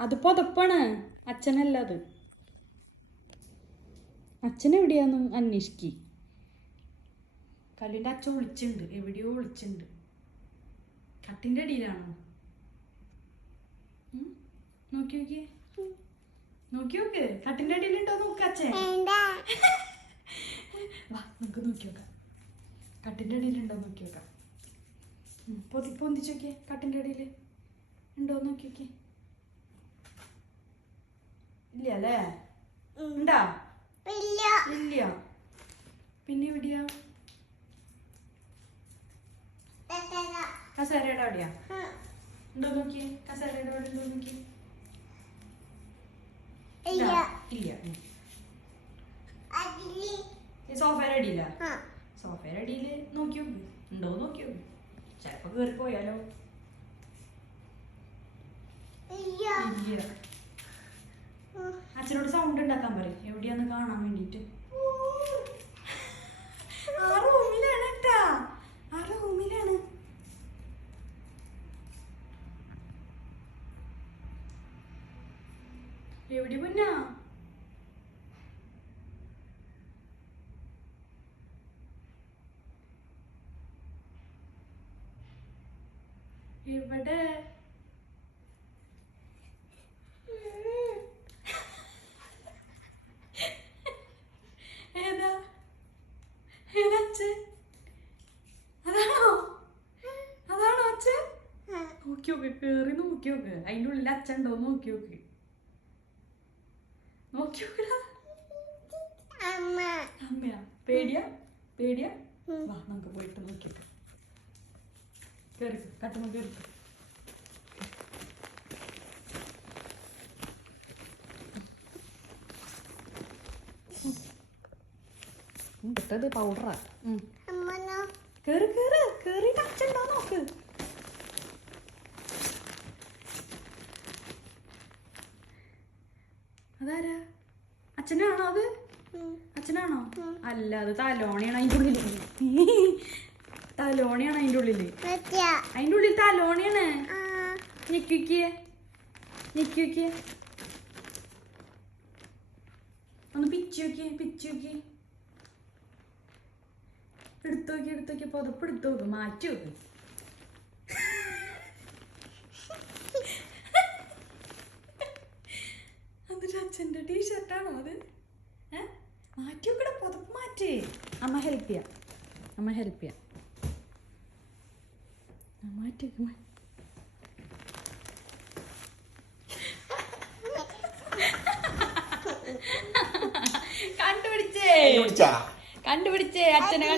അത് പുതപ്പാണ്. അച്ഛനല്ല അത്. അച്ഛൻ എവിടെയാന്ന് അന്വേഷിക്കി. കല്ലിന്റെ അച്ഛൻ ഒളിച്ചുണ്ട് എവിടെയോ ഒളിച്ചുണ്ട് കട്ടിന്റെ അടിയിലാണോ? നോക്കി നോക്കിയേ നോക്കി നോക്ക്. കട്ടിന്റെ അടിയിലുണ്ടോ നോക്ക് അച്ഛൻ. വാ നമുക്ക് നോക്കി നോക്കാം. കട്ടിന്റെ അടിയിലുണ്ടോ നോക്കി നോക്കാം. പൊതി പൊന്തിച്ച് നോക്കിയേ. കട്ടിന്റെ അടിയിൽ ഉണ്ടോ? നോക്കി നോക്കിയേ. ഇല്ല അല്ലേ ഉണ്ടാ? ഇല്ല. പിന്നെ എവിടെയാ? കസേരയുടെ അവിടെയാ? ഉണ്ടോ നോക്കിയേ? കസേരയുടെ അവിടെ ഉണ്ടോ നോക്കിയേ? ഇല്ല. ഇല്ല. സോഫയുടെ അടിയില്ല സോഫയുടെ അടിയിൽ നോക്കി നോക്ക് ഉണ്ടോ നോക്കി നോക്ക് ചിലപ്പോ കേറി ഇല്ല. ഉണ്ടാക്കാൻ പറയും. എവിടെയാന്ന് കാണാൻ വേണ്ടിട്ട് ആ. റൂമിലാണ് കേട്ടാ ആ റൂമിലാണ്. എവിടെ പൊന്നാ? എവിടെ? നോക്കി നോക്ക് കേറി നോക്കി നോക്ക് അതിന്റെ ഉള്ളിൽ അച്ഛൻ ഉണ്ടോ നോക്കി നോക്ക് നോക്കി നോക്കടാ അമ്മയാ പേടിയാ പേടിയാ വാ നമുക്ക് പോയിട്ട് നോക്കിയിട്ട് കേറി കട്ടുമ്പോ കേറി ഇട്ടത് പൗഡറാ കേറി കേറി കേറിയിട്ട് അച്ഛൻ ഉണ്ടോ നോക്ക് അതാരാ? അച്ഛനാണോ അത്? അച്ഛനാണോ? അല്ല അത് തലോണിയാണ് അതിന്റെ ഉള്ളിൽ. തലോണിയാണ് അതിന്റെ ഉള്ളിൽ. അതിന്റെ ഉള്ളിൽ തലോണിയാണ്. ഞെക്കിക്കിയേ ഞെക്കിക്കിയേ ഒന്ന് പിച്ചു നോക്കി പിച്ചു നോക്കി എടുത്തു നോക്കി എടുത്തു നോക്കി. പുതപ്പ് എടുത്തു നോക്ക്. മാറ്റി നോക്ക് മാറ്റി നോക്കടെ പുതപ്പ് മാറ്റി. അമ്മ ഹെൽപ്പ് ചെയ്യാം. അമ്മ ഹെൽപ്പ് ചെയ്യാം. മാറ്റി കണ്ടുപിടിച്ചേ? കണ്ടുപിടിച്ചേ അച്ഛനെ കണ്ടു